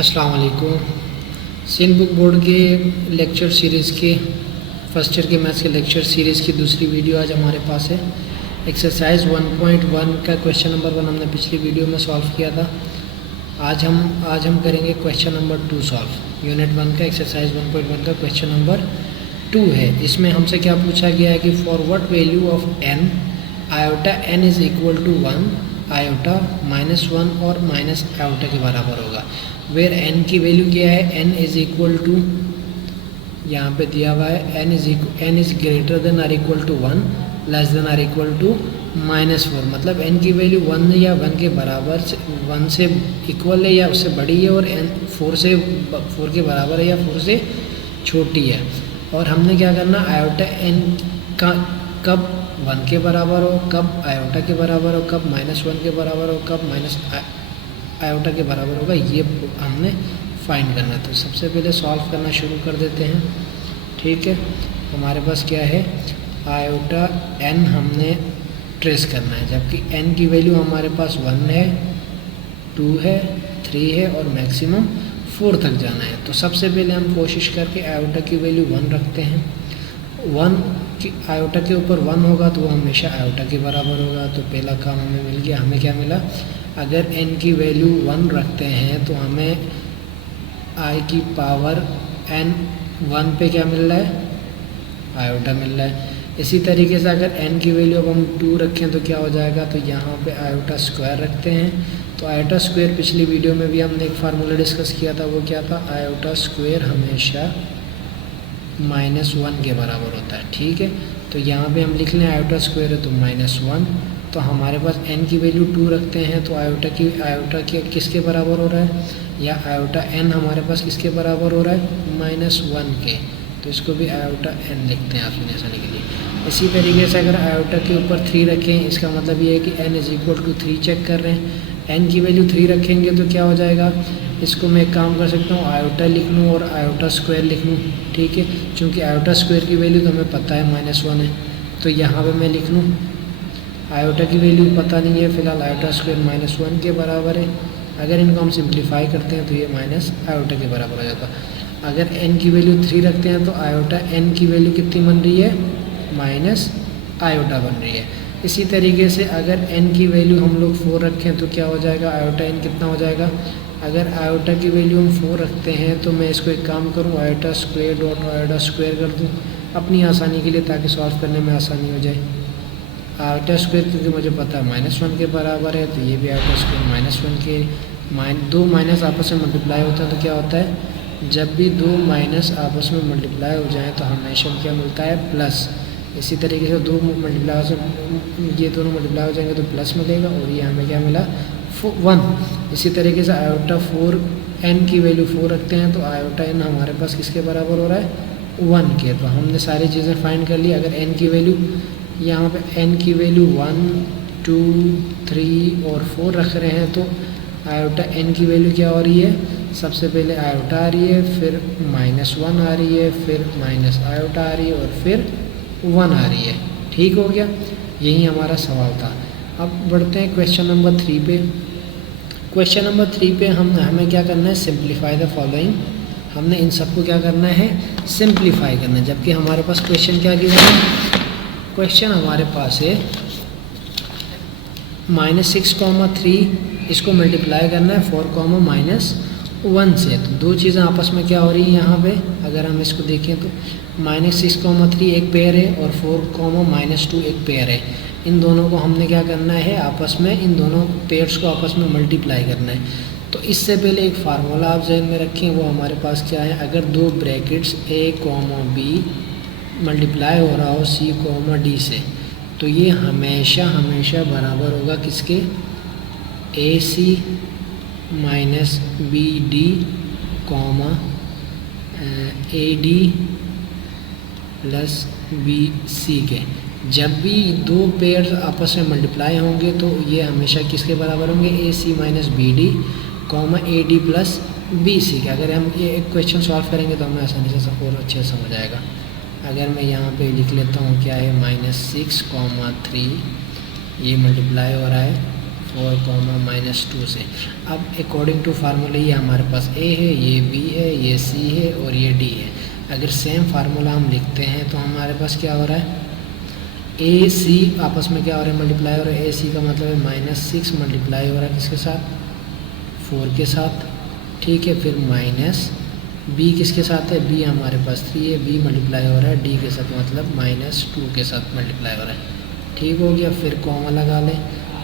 अस्सलाम वालेकुम। Sindh book board के लेक्चर सीरीज़ के फर्स्ट ईयर के मैथ्स के लेक्चर सीरीज़ की दूसरी वीडियो आज हमारे पास है। एक्सरसाइज 1.1 का क्वेश्चन नंबर 1 हमने पिछली वीडियो में सॉल्व किया था। आज हम करेंगे क्वेश्चन नंबर 2 सॉल्व। यूनिट 1 का एक्सरसाइज 1.1 का क्वेश्चन नंबर 2 है। इसमें हमसे क्या पूछा गया है कि for what value of n iota n is equal to 1 iota -1 और माइनस आयोटा के बराबर होगा। वेयर एन की वैल्यू क्या है, एन इज़ इक्वल टू, यहाँ पे दिया हुआ है n is greater than or equal to 1 less than or equal to -4। मतलब एन की वैल्यू 1 या 1 के बराबर 1 से इक्वल है या उससे बड़ी है, और एन 4 के बराबर है या 4 से छोटी है। और हमने क्या करना, आयोटा एन का कब 1 के बराबर हो, कब आयोटा के बराबर हो, कब -1 के बराबर हो, कब माइनस आयोटा के बराबर होगा, ये हमने फाइंड करना है। तो सबसे पहले सॉल्व करना शुरू कर देते हैं। ठीक है, हमारे पास क्या है, आयोटा एन हमने ट्रेस करना है, जबकि एन की वैल्यू हमारे पास 1 है, 2 है, 3 है और मैक्सिमम 4 तक जाना है। तो सबसे पहले हम कोशिश करके आयोटा की वैल्यू 1 रखते हैं। 1 की आयोटा के ऊपर 1 होगा तो वो हमेशा आयोटा के बराबर होगा। तो पहला काम हमें मिल गया। हमें क्या मिला, अगर n की वैल्यू 1 रखते हैं तो हमें i की पावर n 1 पे क्या मिल रहा है, आयोटा मिल रहा है। इसी तरीके से अगर n की वैल्यू अब हम 2 रखें तो क्या हो जाएगा, तो यहाँ पे आयोटा स्क्वायर रखते हैं। तो आयोटा स्क्वायर पिछली वीडियो में भी हमने एक फार्मूला डिस्कस किया था, वो क्या था, आयोटा स्क्वायर हमेशा -1 के बराबर होता है। ठीक है, तो यहाँ पे हम लिख लें आयोटा स्क्वायर है तो -1। तो हमारे पास n की वैल्यू 2 रखते हैं तो आयोटा की किसके बराबर हो रहा है, या आयोटा n हमारे पास किसके बराबर हो रहा है, -1 के। तो इसको भी आयोटा n लिखते हैं आसानी के लिए। इसी तरीके से अगर आयोटा के ऊपर 3 रखें, इसका मतलब ये है कि n is equal to 3 check कर रहे हैं। n की वैल्यू 3 रखेंगे तो क्या हो जाएगा, इसको मैं एक काम कर सकता हूँ, आयोटा लिख लूँ और आयोटा स्क्वायर लिख लूँ। ठीक है, चूँकि आयोटा स्क्वायर की वैल्यू तो हमें पता है -1 है, तो यहाँ पे मैं लिख लूँ, आयोटा की वैल्यू पता नहीं है फिलहाल, आयोटा स्क्वायर -1 के बराबर है। अगर इनको हम सिंप्लीफाई करते हैं तो ये माइनस आयोटा के बराबर हो जाता है। अगर n की वैल्यू 3 रखते हैं तो आयोटा n की वैल्यू कितनी बन रही है, माइनस आयोटा बन रही है। इसी तरीके से अगर n की वैल्यू हम लोग 4 रखें तो क्या हो जाएगा, आयोटा n कितना हो जाएगा। अगर आयोटा की वैल्यू हम 4 रखते हैं तो मैं इसको एक काम करूँ, iota square dot iota square कर दूँ अपनी आसानी के लिए, ताकि सॉल्व करने में आसानी हो जाए। आयोटा स्क्वायर क्योंकि मुझे पता है -1 के बराबर है, तो ये भी आयोटा स्क्वायर -1 के दो माइनस आपस में मल्टीप्लाई होता है तो क्या होता है, जब भी 2 माइनस आपस में मल्टीप्लाई हो जाए तो हमेशा क्या मिलता है, प्लस। इसी तरीके से 2 मल्टीप्लाई से ये दोनों मल्टीप्लाई हो जाएंगे तो प्लस मिलेगा, और ये हमें क्या मिला, 1। इसी तरीके से आयोटा 4 n की वैल्यू 4 रखते हैं तो आयोटा n हमारे पास किसके बराबर हो रहा है, 1 के। तो हमने सारी चीज़ें फाइंड कर ली। अगर n की वैल्यू, यहाँ पे n की वैल्यू 1, 2, 3 और 4 रख रहे हैं तो आयोटा n की वैल्यू क्या हो रही है, सबसे पहले आयोटा आ रही है, फिर -1 आ रही है, फिर माइनस आयोटा आ रही है और फिर 1 आ रही है। ठीक हो गया, यही हमारा सवाल था। अब बढ़ते हैं क्वेश्चन नंबर 3 पे। क्वेश्चन नंबर 3 पे हमें क्या करना है, सिंप्लीफाई द फॉलोइंग। हमने इन सबको क्या करना है, सिंप्लीफाई करना है। जबकि हमारे पास क्वेश्चन क्या गिवन है, क्वेश्चन हमारे पास है -6,3, इसको मल्टीप्लाई करना है 4,-1 से। तो दो चीज़ें आपस में क्या हो रही हैं यहाँ पे, अगर हम इसको देखें तो -6,3 एक पेयर है और 4,-2 एक पेयर है। इन दोनों को हमने क्या करना है, आपस में इन दोनों पेयर्स को आपस में मल्टीप्लाई करना है। तो इससे पहले एक फार्मूला आप जहन में रखें, वो हमारे पास क्या है, अगर 2 ब्रैकेट्स a, b मल्टीप्लाई हो रहा हो c, d से, तो ये हमेशा बराबर होगा किसके, AC minus BD AD plus BC के। जब भी 2 पेयर आपस में मल्टीप्लाई होंगे तो ये हमेशा किसके बराबर होंगे, AC minus BD AD plus BC के। अगर हम ये एक क्वेश्चन सॉल्व करेंगे तो हमें आसानी से सब और अच्छे से समझ आएगा। अगर मैं यहाँ पे लिख लेता हूँ क्या है, -6,3 ये मल्टीप्लाई हो रहा है 4, -2 से। अब अकॉर्डिंग टू फार्मूला ये हमारे पास a है, ये b है, ये c है और ये d है। अगर सेम फार्मूला हम लिखते हैं तो हमारे पास क्या हो रहा है, ए सी आपस में क्या हो रहा है, मल्टीप्लाई हो रहा है। ए सी का मतलब है -6 मल्टीप्लाई हो रहा है किसके साथ, 4 के साथ, ठीक है। फिर माइनस बी किसके साथ है, बी हमारे पास 3 है, बी मल्टीप्लाई हो रहा है डी के साथ, मतलब -2 के साथ मल्टीप्लाई हो रहा है, ठीक हो गया। फिर कॉमा लगा लें।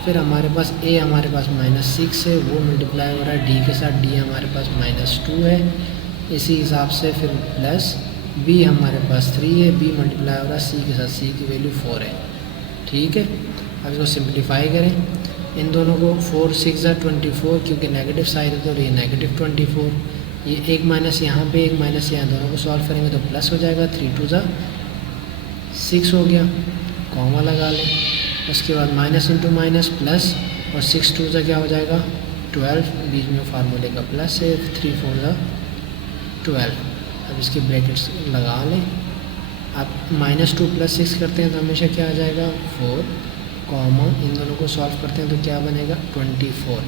फिर हमारे पास ए हमारे पास -6 है, वो मल्टीप्लाई हो रहा है डी के साथ, डी हमारे पास -2 है। इसी हिसाब से फिर प्लस बी हमारे पास 3 है, बी मल्टीप्लाई हो रहा है सी के साथ, सी की वैल्यू 4 है, ठीक है। अब इसको सिंप्लीफाई करें, इन दोनों को 4 6 24, क्योंकि नेगेटिव साइड है तो ये -24, ये एक माइनस यहाँ पे एक माइनस यहाँ, दोनों को सॉल्व करेंगे तो प्लस हो जाएगा। 3 2 6 हो गया, कॉमा लगा लें। उसके बाद माइनस इंटू माइनस प्लस, और 6 2 क्या हो जाएगा 12, बीच में फार्मूले का प्लस है, 3 4 12। अब इसके ब्रैकेट्स लगा लें। अब -2 + 6 करते हैं तो हमेशा क्या आ जाएगा 4, कॉमा इन दोनों को सॉल्व करते हैं तो क्या बनेगा 24।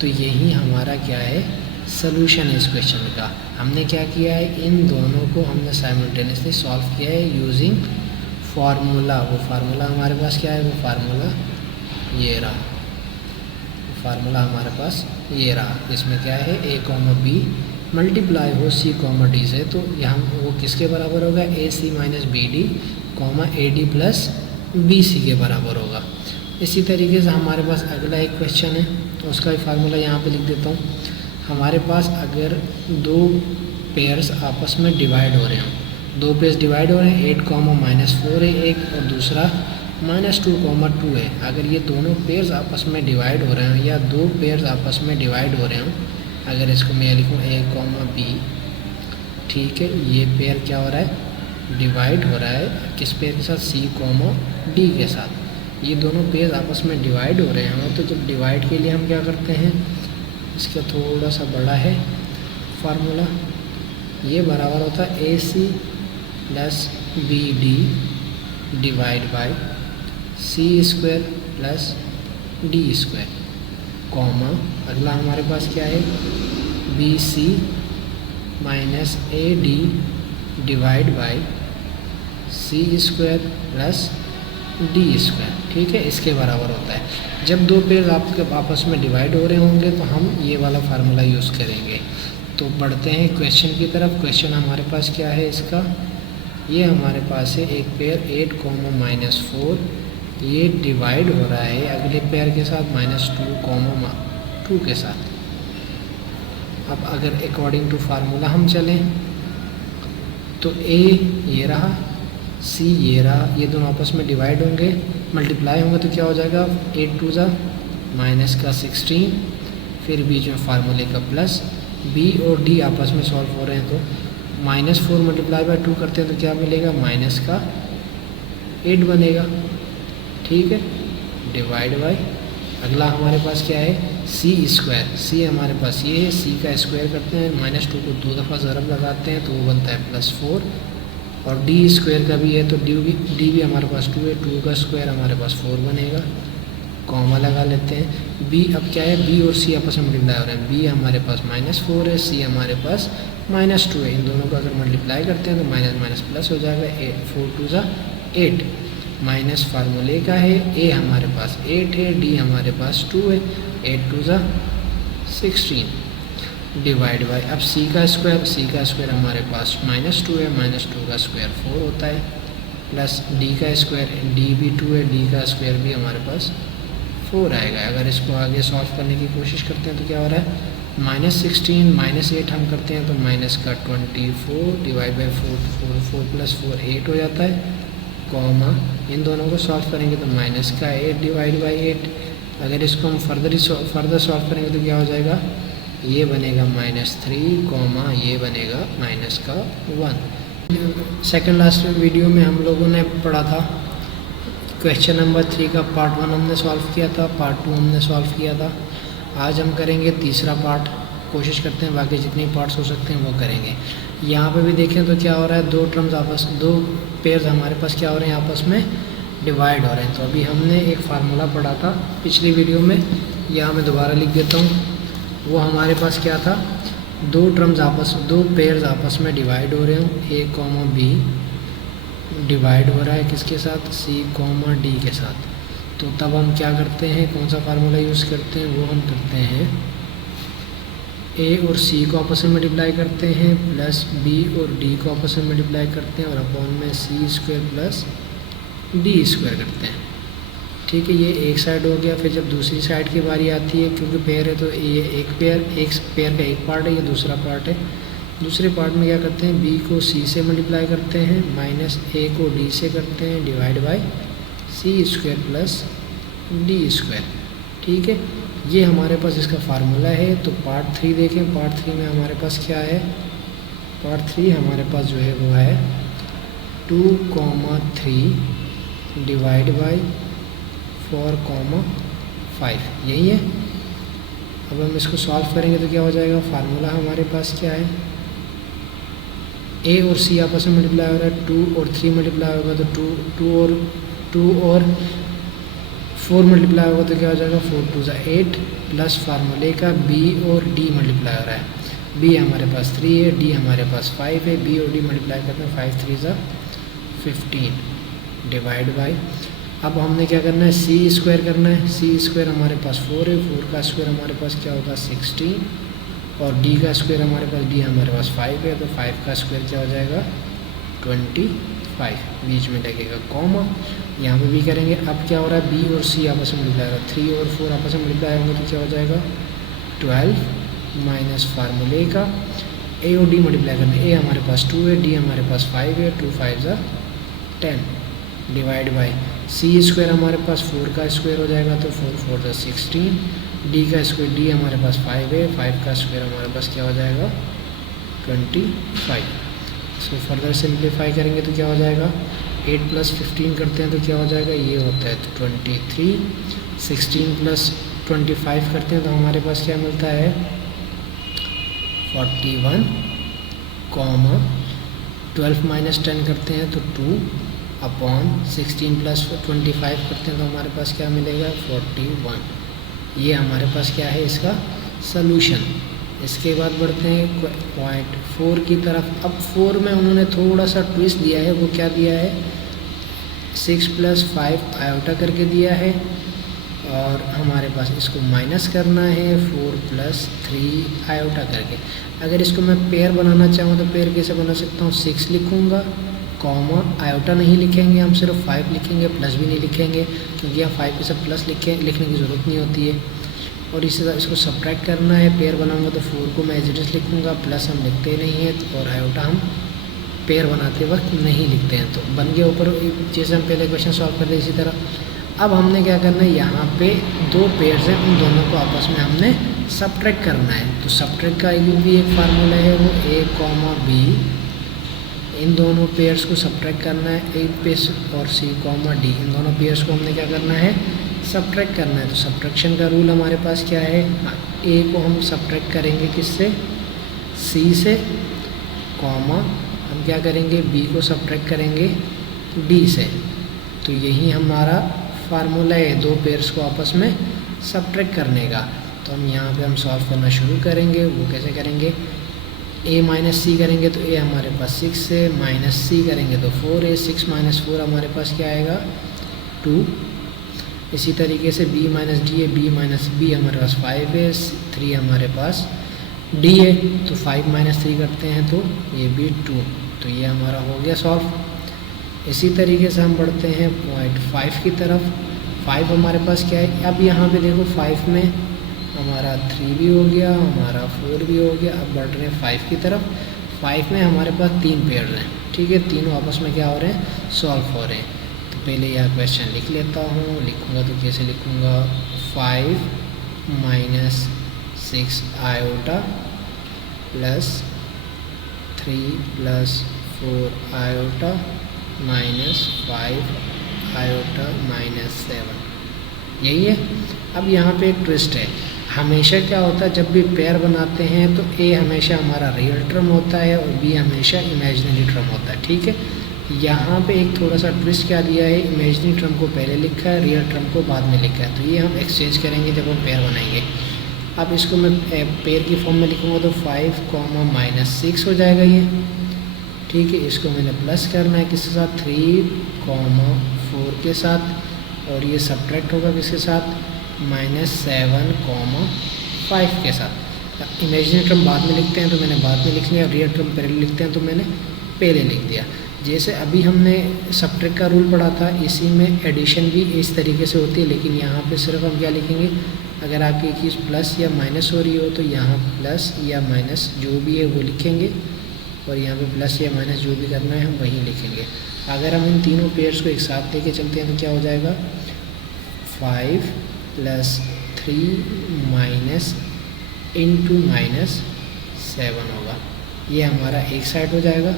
तो यही हमारा क्या है, सॉल्यूशन है इस क्वेश्चन का। हमने क्या किया है, इन दोनों को हमने साइमल्टेनियसली सॉल्व किया है यूजिंग फार्मूला। वो फार्मूला हमारे पास क्या है, वो फार्मूला ये रहा, फार्मूला हमारे पास ये रहा। इसमें क्या है, a, b मल्टीप्लाई हो c, d से, तो यहाँ वो किसके बराबर होगा, ac - bd, ad plus bc के बराबर होगा। इसी तरीके से हमारे पास अगला एक क्वेश्चन है, तो उसका भी फार्मूला यहाँ पे लिख देता हूँ। हमारे पास अगर दो पेयर्स आपस में डिवाइड हो रहे हों, दो पेयर्स डिवाइड हो रहे हैं, 8, -4 है एक, और दूसरा -2, 2 है। अगर ये दोनों पेयर्स आपस में डिवाइड हो रहे हों, या दो पेयर्स आपस में डिवाइड हो रहे हों, अगर इसको मैं लिखूँ a, b, ठीक है, ये पेयर क्या हो रहा है, डिवाइड हो रहा है किस पेयर के साथ, c, d के साथ। ये दोनों पेयर्स आपस में डिवाइड हो रहे हों, तो जब डिवाइड के लिए हम क्या करते हैं, इसका थोड़ा सा बड़ा है फार्मूला, ये बराबर होता है AC + BD divide by C² + D², comma अगला हमारे पास क्या है, BC - AD divide by C² + D², ठीक है, इसके बराबर होता है। जब दो पेयर आपके आपस में डिवाइड हो रहे होंगे तो हम ये वाला फार्मूला यूज़ करेंगे। तो बढ़ते हैं क्वेश्चन की तरफ। क्वेश्चन हमारे पास क्या है इसका, ये हमारे पास है एक पेयर 8, -4, ये डिवाइड हो रहा है अगले पेयर के साथ -2, 2 के साथ। अब अगर अकॉर्डिंग टू फार्मूला हम चलें तो A ये रहा, C ये रहा, ये दोनों आपस में डिवाइड होंगे, मल्टीप्लाई होंगे तो क्या हो जाएगा 8 2 -16, फिर बीच में फार्मूले का प्लस, B और D आपस में सॉल्व हो रहे हैं तो -4 मल्टीप्लाई बाय 2 करते हैं तो क्या मिलेगा, -8 बनेगा, ठीक है, डिवाइड बाय अगला हमारे पास क्या है, C², C हमारे पास ये है, C का स्क्वायर करते हैं, -2 को 2 दफ़ा ज़रब लगाते हैं तो वो बनता है +4, और D² का भी है तो D भी हमारे पास 2 है, 2 का स्क्वायर हमारे पास 4 बनेगा, कॉमा लगा लेते हैं। B अब क्या है, B और C आपस में मल्टीप्लाई हो रहे हैं, B हमारे पास -4 है, C हमारे पास -2 है, इन दोनों को अगर मल्टीप्लाई करते हैं तो माइनस प्लस हो जाएगा, 4 2 8, माइनस फार्मूले का है, A हमारे पास 8 है, D हमारे पास 2 है, 8 2 16 डिवाइड बाय, अब C का स्क्वायर हमारे पास -2 है, -2 का स्क्वायर 4 होता है, प्लस D का स्क्वायर, D भी 2 है, D का स्क्वायर भी हमारे पास 4 आएगा। अगर इसको आगे सॉल्व करने की कोशिश करते हैं तो क्या हो रहा है, -16 -8 हम करते हैं तो माइनस का 24 डिवाइड बाई 4 + 4 8 हो जाता है, कॉमा इन दोनों को सॉल्व करेंगे तो माइनस का 8 डिवाइड बाई 8। अगर इसको हम फर्दर सॉल्व करेंगे तो क्या हो जाएगा, ये बनेगा -3, कॉमा ये बनेगा -1। सेकंड लास्ट वीडियो में हम लोगों ने पढ़ा था क्वेश्चन नंबर 3 का पार्ट 1 हमने सॉल्व किया था, पार्ट 2 हमने सॉल्व किया था। आज हम करेंगे तीसरा पार्ट, कोशिश करते हैं बाकी जितने पार्ट्स हो सकते हैं वो करेंगे। यहाँ पे भी देखें तो क्या हो रहा है, दो पेयर्स हमारे पास क्या हो रहे हैं, आपस में डिवाइड हो रहे हैं। तो अभी हमने एक फार्मूला पढ़ा था पिछली वीडियो में, यहाँ मैं दोबारा लिख देता हूँ। वो हमारे पास क्या था, दो पेयर्स आपस में डिवाइड हो रहे हो, ए कॉमा बी डिवाइड हो रहा है किसके साथ, सी कॉमा डी के साथ। तो तब हम क्या करते हैं, कौन सा फार्मूला यूज़ करते हैं, वो हम करते हैं ए और सी को आपस में मल्टीप्लाई करते हैं, प्लस बी और डी को आपस में मल्टीप्लाई करते हैं, और अपॉन में सी स्क्वायर प्लस डी स्क्वायर करते हैं। ठीक है, ये एक साइड हो गया। फिर जब दूसरी साइड की बारी आती है, क्योंकि पेयर है तो ये एक पेयर का एक पार्ट है, ये दूसरा पार्ट है। दूसरे पार्ट में क्या करते हैं, बी को सी से मल्टीप्लाई करते हैं, माइनस ए को डी से करते हैं, divide by C square plus D square. ठीक है, ये हमारे पास इसका फार्मूला है। तो पार्ट 3 देखें, पार्ट 3 में हमारे पास क्या है, पार्ट 3 हमारे पास जो है वो है 2,3 डिवाइड बाई 4,5, यही है। अब हम इसको सॉल्व करेंगे तो क्या हो जाएगा, फार्मूला हमारे पास क्या है, ए और सी आपस में मल्टीप्लाई हो रहा है, 2 और 3 मल्टीप्लाई होगा तो 2 और 4 मल्टीप्लाई होगा तो क्या हो जाएगा, 4 2 8, प्लस फार्मूले का बी और डी मल्टीप्लाई हो रहा है। बी हमारे पास 3 है, डी हमारे पास 5 है, बी और डी मल्टीप्लाई करते हैं, 5 3 15 डिवाइड बाई, अब हमने क्या करना है, सी स्क्वायर करना है। सी स्क्वायर हमारे पास 4 है, 4 का स्क्वायर हमारे पास क्या होगा 16, और डी का स्क्वायर हमारे पास, डी हमारे पास 5 है, तो 5 का स्क्वायर क्या हो जाएगा 25, बीच में लगेगा कॉमा, यहाँ पे भी करेंगे। अब क्या हो रहा है, बी और सी आपस में मल्टीप्लाई हो रहा है, 3 और 4 आपस में मल्टीप्लाई होंगे तो क्या हो जाएगा 12 माइनस फार्मूले का ए और डी मल्टीप्लाई करना है। ए हमारे पास 2 है, डी हमारे पास 5 है, 2 5 10 डिवाइड बाई सी स्क्वायर हमारे पास 4 का स्क्वायर हो जाएगा तो 4 4 16, डी का स्क्वायर, डी हमारे पास 5 है, 5 का स्क्वायर हमारे पास क्या हो जाएगा 25। सो फर्दर सिंप्लीफाई करेंगे तो क्या हो जाएगा, 8 + 15 करते हैं तो क्या हो जाएगा, ये होता है तो 23, 16 + 25 करते हैं तो हमारे पास क्या मिलता है 41, 12 - 10 करते हैं तो 2 अपॉन 16 + 25 करते हैं तो हमारे पास क्या मिलेगा 41। ये हमारे पास क्या है इसका सलूशन। इसके बाद बढ़ते हैं पॉइंट 4 की तरफ। अब 4 में उन्होंने थोड़ा सा ट्विस्ट दिया है, वो क्या दिया है 6 + 5 आयोटा करके दिया है, और हमारे पास इसको माइनस करना है 4 + 3 आयोटा करके। अगर इसको मैं पेयर बनाना चाहूँ तो पेयर कैसे बना सकता हूँ, 6 लिखूँगा, कॉमा आयोटा नहीं लिखेंगे, हम सिर्फ 5 लिखेंगे, प्लस भी नहीं लिखेंगे क्योंकि यहाँ 5 पे सब प्लस लिखने की ज़रूरत नहीं होती है। और इसी तरह इसको सब्ट्रैक्ट करना है, पेयर बनाऊंगा तो 4 को मैं एज इट इज़ लिखूँगा, प्लस हम लिखते नहीं हैं, और आयोटा हम पेयर बनाते वक्त नहीं लिखते हैं। तो बन गया ऊपर जैसे हम पहले क्वेश्चन सॉल्व करते इसी तरह। अब हमने क्या करना है, यहाँ पे 2 पेयर्स हैं, उन दोनों को आपस में हमने सब्ट्रैक्ट करना है। तो सब्ट्रैक्ट का भी एक फार्मूला है, वो a, b, इन दोनों पेयर्स को सब्ट्रैक्ट करना है, ए पे और सी, डी, इन दोनों पेयर्स को हमने क्या करना है सब्ट्रैक्ट करना है। तो सब्ट्रैक्शन का रूल हमारे पास क्या है, ए को हम सब्ट्रैक्ट करेंगे किससे, सी से, कॉमा हम क्या करेंगे बी को सब्ट्रैक्ट करेंगे डी से। तो यही हमारा फार्मूला है 2 पेयर्स को आपस में सब्ट्रैक्ट करने का। तो हम यहाँ पे हम सॉल्व करना शुरू करेंगे। वो कैसे करेंगे, a - c करेंगे तो a हमारे पास 6 है, माइनस c करेंगे तो 4 है, 6 - 4 हमारे पास क्या आएगा 2। इसी तरीके से b - d है, b - b हमारे पास 5 है, 3 हमारे पास d है, तो 5 - 3 करते हैं तो ये भी 2। तो ये हमारा हो गया सॉल्व। इसी तरीके से हम बढ़ते हैं पॉइंट 5 की तरफ। 5 हमारे पास क्या है, अब यहाँ पे देखो 5 में हमारा 3 भी हो गया, हमारा 4 भी हो गया। अब बढ़ रहे हैं 5 की तरफ। 5 में हमारे पास 3 पेयर हैं, ठीक है, तीनों आपस में क्या हो रहे हैं सॉल्व हो रहे हैं। तो पहले यह क्वेश्चन लिख लेता हूँ, लिखूँगा तो कैसे लिखूँगा 5 - 6 iota plus 3 + 4 iota minus 5 iota minus 7, यही है। अब यहाँ पे एक ट्विस्ट है, हमेशा क्या होता है जब भी पेयर बनाते हैं तो ए हमेशा हमारा रियल टर्म होता है और बी हमेशा इमेजिनरी टर्म होता है, ठीक है। यहाँ पे एक थोड़ा सा ट्विस्ट क्या दिया है, इमेजिनरी टर्म को पहले लिखा है, रियल टर्म को बाद में लिखा है। तो ये हम एक्सचेंज करेंगे जब हम पेयर बनाएंगे। अब इसको मैं पेयर की फॉर्म में लिखूँगा तो 5 - 6 हो जाएगा ये, ठीक है। इसको मैंने प्लस करना है किसके साथ, 3, 4 के साथ, और ये सब्ट्रैक्ट होगा किसके साथ, -7, 5 के साथ। इमेजिनरी टर्म बाद में लिखते हैं तो मैंने बाद में लिख लिया, रियल टर्म पहले लिखते हैं तो मैंने पहले लिख दिया। जैसे अभी हमने सब्ट्रैक्ट का रूल पढ़ा था, इसी में एडिशन भी इस तरीके से होती है, लेकिन यहाँ पे सिर्फ हम क्या लिखेंगे, अगर आपकी चीज़ प्लस या माइनस हो रही हो तो यहाँ प्लस या माइनस जो भी है वो लिखेंगे, और यहाँ पे प्लस या माइनस जो भी करना है हम वही लिखेंगे। अगर हम इन तीनों पेयर्स को एक साथ लेके चलते हैं तो क्या हो जाएगा, 5 + 3 - -7 होगा। ये हमारा एक साइड हो जाएगा,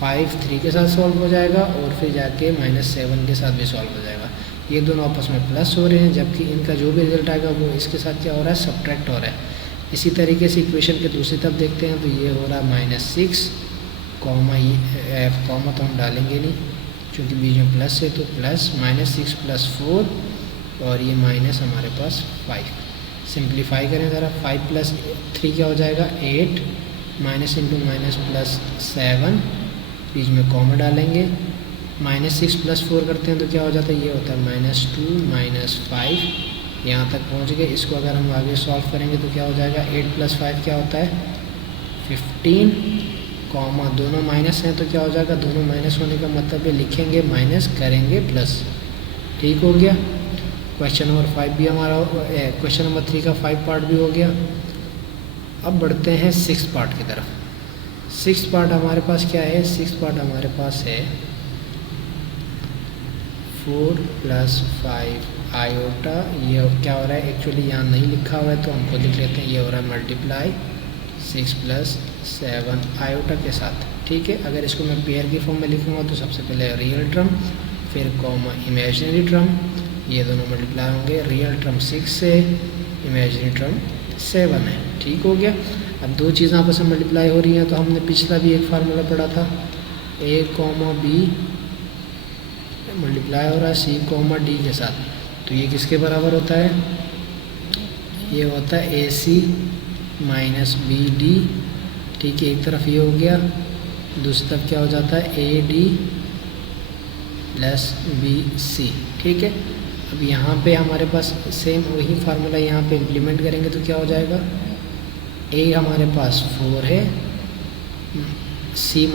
5 3 के साथ सॉल्व हो जाएगा, और फिर जाके -7 के साथ भी सॉल्व हो जाएगा। ये दोनों आपस में प्लस हो रहे हैं, जबकि इनका जो भी रिजल्ट आएगा वो इसके साथ क्या हो रहा है, सब्ट्रैक्ट हो रहा है। इसी तरीके से इक्वेशन के दूसरी तरफ देखते हैं तो ये हो रहा है -6, कॉमा तो हम डालेंगे नहीं क्योंकि बीच में प्लस है, तो प्लस -6 + 4, और ये माइनस हमारे पास 5। सिंप्लीफाई करें ज़रा, 5 + 3 क्या हो जाएगा, 8, माइनस इंटू माइनस +7, बीच में कॉमा डालेंगे, -6 + 4 करते हैं तो क्या हो जाता है, ये होता है -2 - 5, यहाँ तक पहुँच गए। इसको अगर हम आगे सॉल्व करेंगे तो क्या हो जाएगा, 8 + 5 क्या होता है, 15, कॉमा दोनों माइनस हैं तो क्या हो जाएगा, दोनों माइनस होने का मतलब है लिखेंगे माइनस, करेंगे प्लस, ठीक हो गया। क्वेश्चन नंबर 5 भी हमारा, क्वेश्चन नंबर 3 का 5 पार्ट भी हो गया। अब बढ़ते हैं 6 पार्ट की तरफ। 6 पार्ट हमारे पास क्या है, 6 पार्ट हमारे पास है 4 + 5 आयोटा। ये क्या हो रहा है, एक्चुअली यहाँ नहीं लिखा हुआ है तो हमको लिख लेते हैं, ये हो रहा है मल्टीप्लाई 6 + 7 आयोटा के साथ, ठीक है। अगर इसको मैं पेयर की फॉर्म में लिखूँगा तो सबसे पहले रियल टर्म, फिर कॉमा इमेजिनरी टर्म, ये दोनों मल्टीप्लाई होंगे। रियल टर्म 6 है, इमेजिनरी टर्म 7 है, ठीक हो गया। अब दो चीज़ें आपस में मल्टीप्लाई हो रही हैं तो हमने पिछला भी एक फार्मूला पढ़ा था, A, B मल्टीप्लाई हो रहा है C, D के साथ, तो ये किसके बराबर होता है, ये होता है AC - BD, ठीक है। एक तरफ ये हो गया, दूसरी तरफ क्या हो जाता है, AD + BC, ठीक है। अब यहाँ पे हमारे पास सेम वही फार्मूला यहाँ पे इम्प्लीमेंट करेंगे तो क्या हो जाएगा, A हमारे पास 4 है, C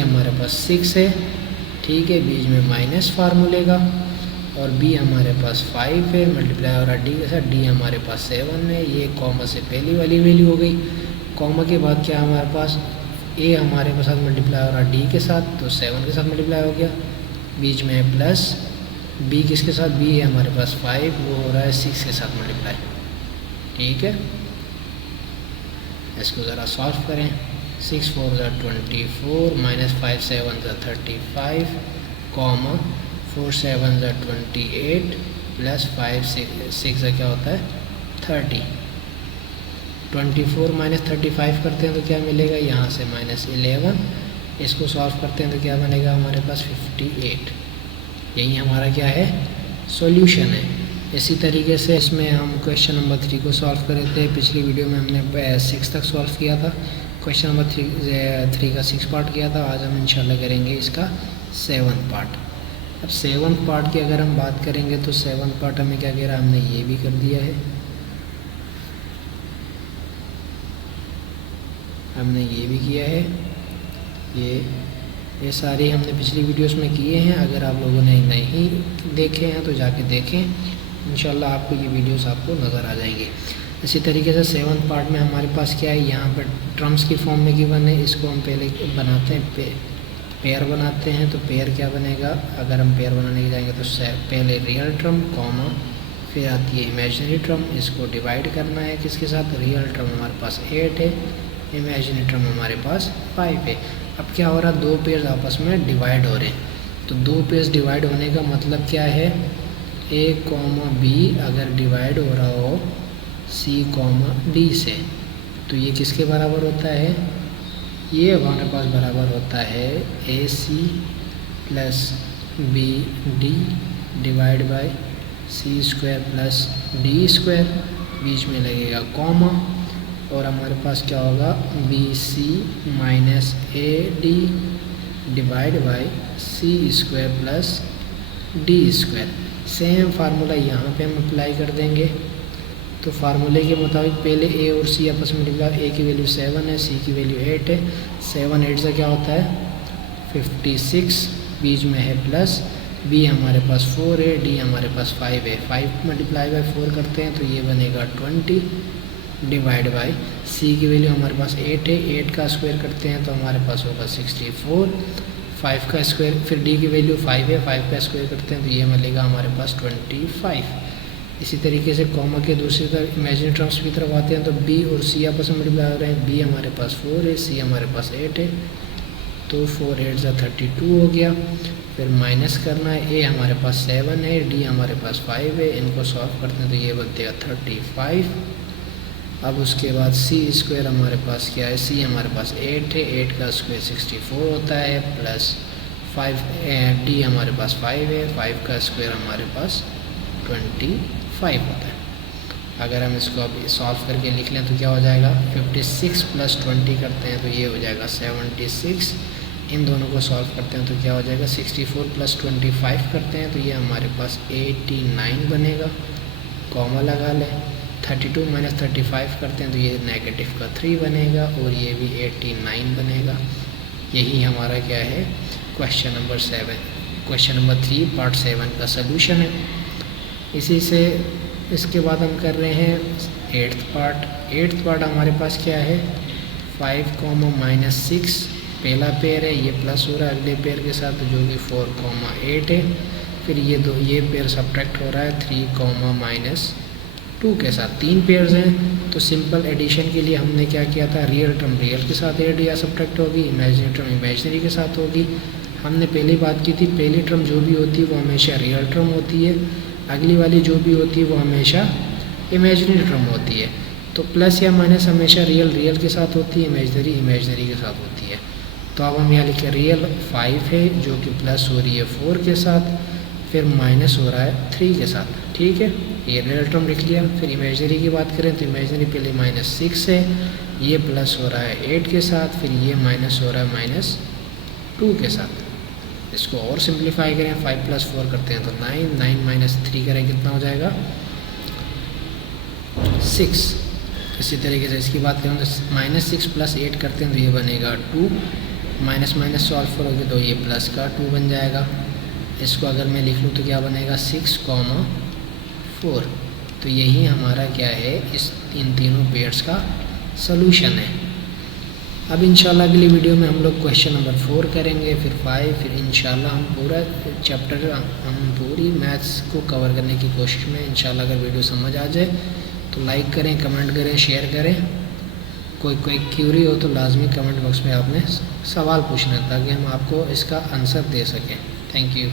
हमारे पास 6 है, ठीक है, बीच में माइनस फार्मूले का, और B हमारे पास 5 है, मल्टीप्लाई हो रहा है D के साथ, D हमारे पास 7 है। ये कॉमा से पहली वाली वैल्यू हो गई। कॉमा के बाद क्या हमारे पास, A हमारे साथ मल्टीप्लाई हो रहा है D के साथ, तो 7 के साथ मल्टीप्लाई हो गया, बीच में है प्लस, B किसके साथ, B है हमारे पास 5, वो हो रहा है 6 के साथ मल्टीप्लाई, ठीक है। इसको ज़रा सॉल्व करें, 6 4 = 24, -5 7 = 35, कॉमा 4 7 = 28, + 5 6 क्या होता है 30। 24 - 35 करते हैं तो क्या मिलेगा, यहाँ से -11, इसको सॉल्व करते हैं तो क्या बनेगा हमारे पास 58। यही हमारा क्या है, सॉल्यूशन है। इसी तरीके से इसमें हम क्वेश्चन नंबर 3 को सॉल्व करे थे। पिछली वीडियो में हमने 6 तक सॉल्व किया था, क्वेश्चन नंबर 3 का 6 पार्ट किया था। आज हम इंशाल्लाह करेंगे इसका 7th पार्ट। अब 7th पार्ट की अगर हम बात करेंगे तो 7th पार्ट हमें क्या कह रहा है, हमने ये भी कर दिया है, हमने ये भी किया है, ये सारी हमने पिछली वीडियोस में किए हैं। अगर आप लोगों ने नहीं देखे हैं तो जाके देखें, इंशाल्लाह आपको ये वीडियोस आपको नज़र आ जाएंगे। इसी तरीके से 7th पार्ट में हमारे पास क्या है, यहाँ पर टर्म्स की फॉर्म में गिवन है, इसको हम पहले बनाते हैं, पेयर बनाते हैं। तो पेयर क्या बनेगा, अगर हम पेयर बनाने के जाएंगे तो पहले रियल टर्म कॉमा, फिर आती है इमेजिनरी टर्म, इसको डिवाइड करना है किसके साथ, रियल टर्म हमारे पास 8 है, इमेजिनरी टर्म हमारे पास 5 है। अब क्या हो रहा है, दो पेयर्स आपस में डिवाइड हो रहे हैं। तो दो पेयर्स डिवाइड होने का मतलब क्या है, A, B अगर डिवाइड हो रहा हो C, D से, तो ये किसके बराबर होता है, ये हमारे पास बराबर होता है AC plus BD divide by C² plus D², बीच में लगेगा कॉमा, और हमारे पास क्या होगा BC minus AD divide by C² plus D²। Same formula यहाँ पे हम अप्लाई कर देंगे। तो फार्मूले के मुताबिक पहले A और C आपस में मल्टीप्लाई, A की वैल्यू 7 है, C की वैल्यू 8 है। 7 8 से क्या होता है 56, बीच में है प्लस, B हमारे पास 4 है, D हमारे पास 5 है। 5 मल्टीप्लाई बाय 4 करते हैं तो ये बनेगा 20 डिवाइड बाय C की वैल्यू हमारे पास 8 है, 8 का स्क्वायर करते हैं तो हमारे पास होगा 64, 5 का स्क्वायर, फिर D की वैल्यू 5 है, 5 का स्क्वायर करते हैं तो ये मिलेगा हमारे पास 25। इसी तरीके से कॉमा के दूसरी तरफ इमेजिनरी टर्म्स की तरफ आते हैं तो B और C आपस में मल्टीप्लाई हो रहे हैं। B हमारे पास 4 है, C हमारे पास 8 है, तो 4 8 ज़ा 32 हो गया। फिर माइनस करना है, A हमारे पास 7 है, D हमारे पास 5 है, इनको सॉल्व करते हैं तो ये बनते हैं 35। अब उसके बाद C² हमारे पास क्या है, C हमारे पास 8 है, 8 का स्क्वायर 64 होता है, प्लस 5 D हमारे पास 5 है, 5 का स्क्वायर हमारे पास 25 होता है। अगर हम इसको अब सॉल्व करके लिख लें तो क्या हो जाएगा 56 प्लस 20 करते हैं तो ये हो जाएगा 76। इन दोनों को सॉल्व करते हैं तो क्या हो जाएगा 64 प्लस 25 करते हैं तो ये हमारे पास 89 बनेगा, कॉमा लगा लें। 32 माइनस 35 करते हैं तो ये नेगेटिव का 3 बनेगा और ये भी 89 बनेगा। यही हमारा क्या है क्वेश्चन नंबर 3 पार्ट 7 का सलूशन है। इसी से इसके बाद हम कर रहे हैं 8th पार्ट हमारे पास क्या है 5 - 6 पहला पेयर है, ये प्लस हो रहा है अगले पेयर के साथ जो कि 4 8 है। फिर ये पेयर सब्ट्रैक्ट हो रहा है 3 -2 के साथ। 3 पेयर्स हैं तो सिंपल एडिशन के लिए हमने क्या किया था, रियल टर्म रियल के साथ ऐड या सब्ट्रैक्ट होगी, इमेजिनरी टर्म इमेजिनरी के साथ होगी। हमने पहली बात की थी पहली टर्म जो भी होती है वो हमेशा रियल टर्म होती है, अगली वाली जो भी होती है वो हमेशा इमेजिनरी टर्म होती है। तो प्लस या माइनस हमेशा रियल के साथ होती है, इमेजिनरी के साथ होती है। तो अब हम यहाँ लिखें रियल 5 है जो कि प्लस हो रही है 4 के साथ, फिर माइनस हो रहा है 3 के साथ, ठीक है। ये रियल टर्म लिख लिया। फिर इमेजिनरी की बात करें तो इमेजिनरी पहले -6 है, ये प्लस हो रहा है 8 के साथ, फिर ये माइनस हो रहा है -2 के साथ। इसको और सिंप्लीफाई करें 5 + 4 करते हैं तो 9 - 3 करें कितना हो जाएगा 6। इसी तरीके से इसकी बात करें तो -6 + 8 करते हैं तो ये बनेगा 2, माइनस सॉल्व करोगे तो ये प्लस का 2 बन जाएगा। इसको अगर मैं लिख लूँ तो क्या बनेगा 6, 4। तो यही हमारा क्या है इन तीनों पेयर्स का सलूशन है। अब इंशाल्लाह अगली वीडियो में हम लोग क्वेश्चन नंबर 4 करेंगे, फिर 5, फिर इंशाल्लाह हम पूरा चैप्टर हम पूरी मैथ्स को कवर करने की कोशिश में। इंशाल्लाह अगर वीडियो समझ आ जाए तो लाइक करें, कमेंट करें, शेयर करें। कोई क्यूरी हो तो लाजमी कमेंट बॉक्स में आपने सवाल पूछना ताकि हम आपको इसका आंसर दे सकें। Thank you.